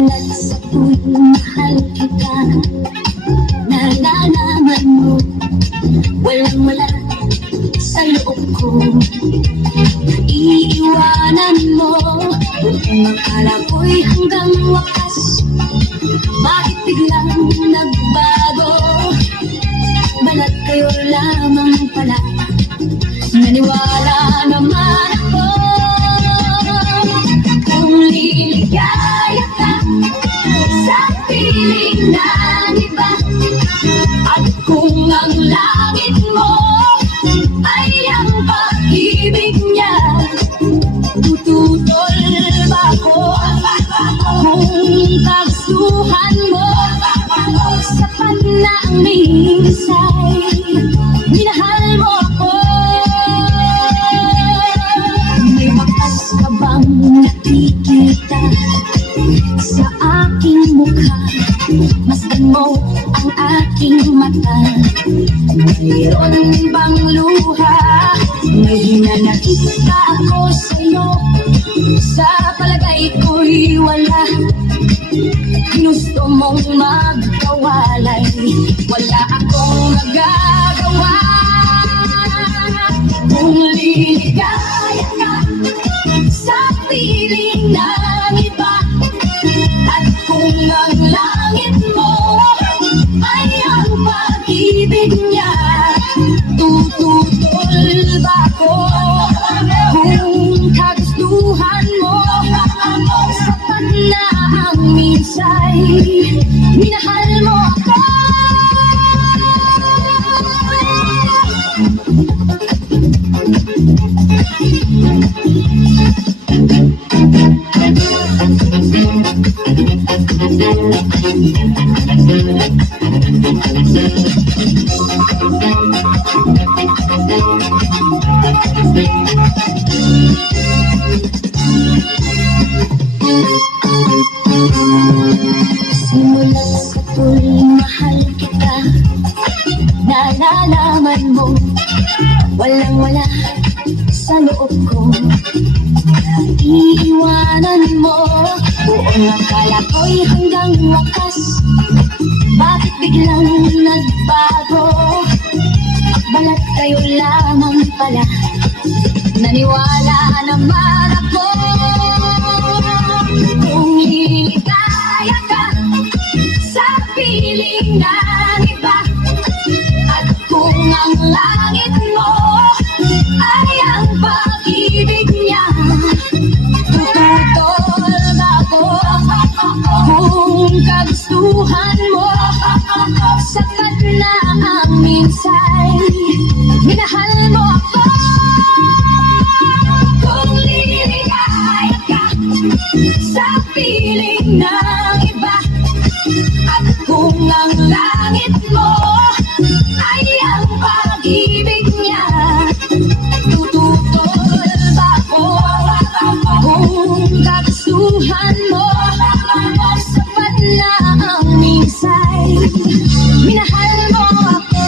Sa tuwing mahal kita, nalalaman mo, walang-wala sa loob ko. Iiwanan mo, kung akala ko'y hanggang wakas, bakit biglang nagbago? Balat kayo lamang pala, naniwala naman ako. Kung liligaya ka sa piling ng iba, at kung ang langit mo ay ang pag-ibig niya, tututol ba ako? Kung kagustuhan mo, sapat na ang minsay, minahal mo ako. May bakas ka bang nakikita sa aking mukha? Masdan mo ang aking mata, mayroon bang luha? May hinanakit pa ako sa'yo, sa palagay ko'y wala. Ginusto mong magkawalay, wala akong magagawa. Kung liligaya ka sa piling ng iba, at kung ang langit mo ay ang pag-ibig niya, tututol ba ako? Kung kagustuhan mo, sapat na ang minsay, minahal mo ako. Simula sa tuwing mahal kita, nalalaman mo, walang-wala sa loob ko. Naiiwanan mo, buong akala ko'y hanggang wakas, bakit biglang nagbago? Balat kayo lamang pala, naniwala naman ako. Kung liligaya ka sa piling ng iba, at kung ang langit mo ay ang pag-ibig niya, tututol ba ako? Kung kagustuhan mo, sapat na ang minsay, minahal mo ako. Kung liligaya ka sa piling ng iba, at kung ang langit mo ay ang pag-ibig niya, tututol ba ako? Kung kagustuhan mo, sapat na ang minsay, minahal mo ako.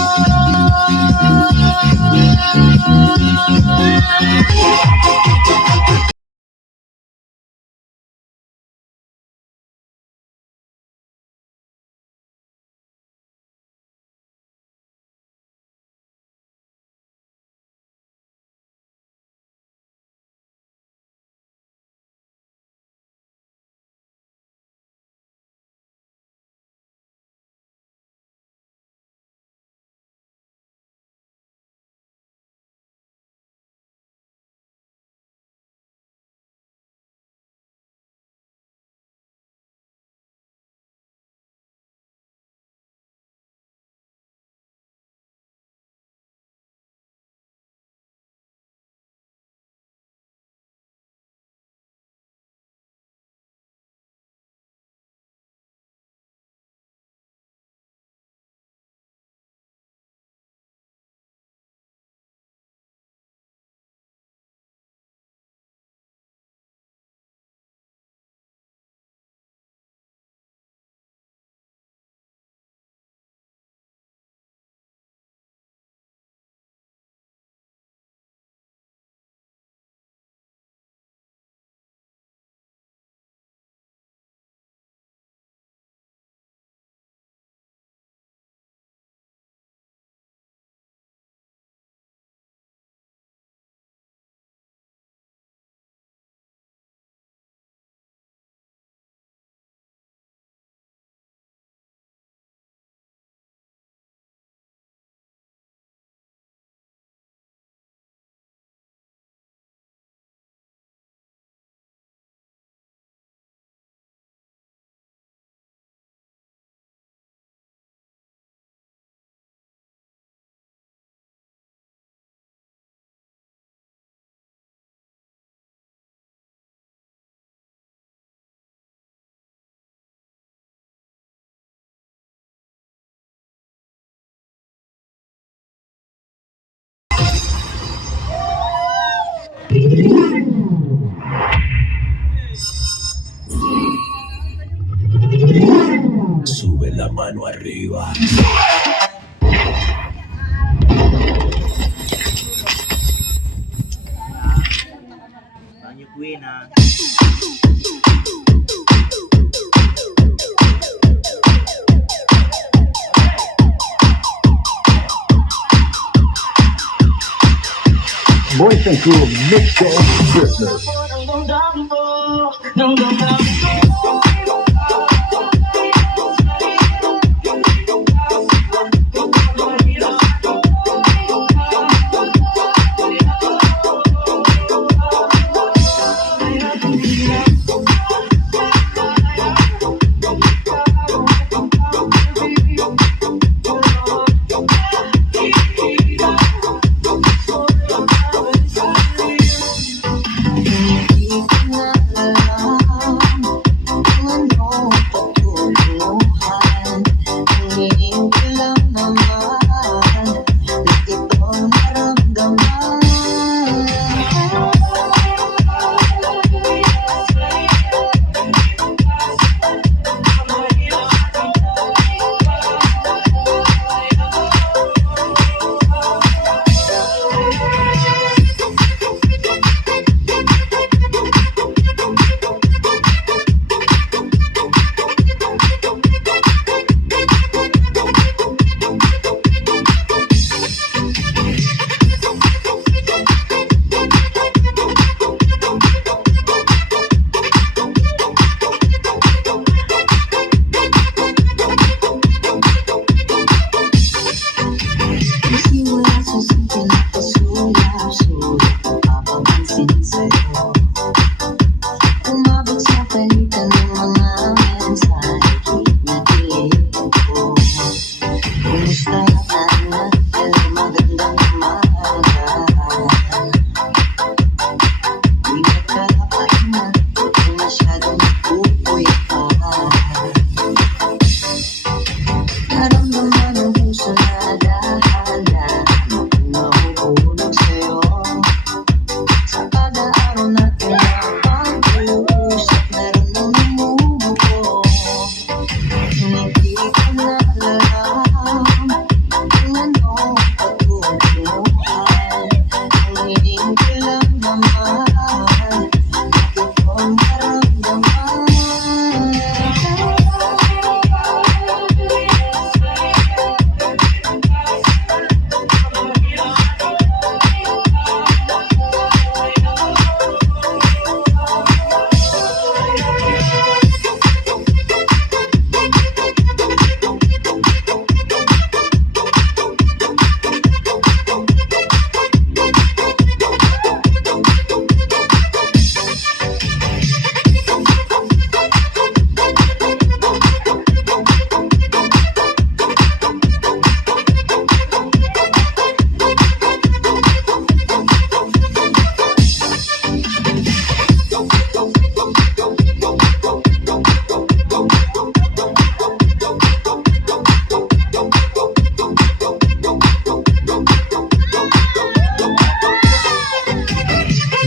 with la mano arriba. Banyo Buena. Boys and Crew Mixtape Business.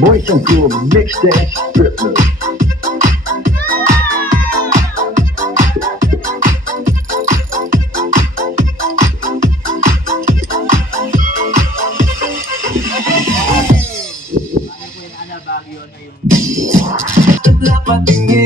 Boys and Crew Mixtape Business. Banyo Buena na Baguio na yung Dapat tingin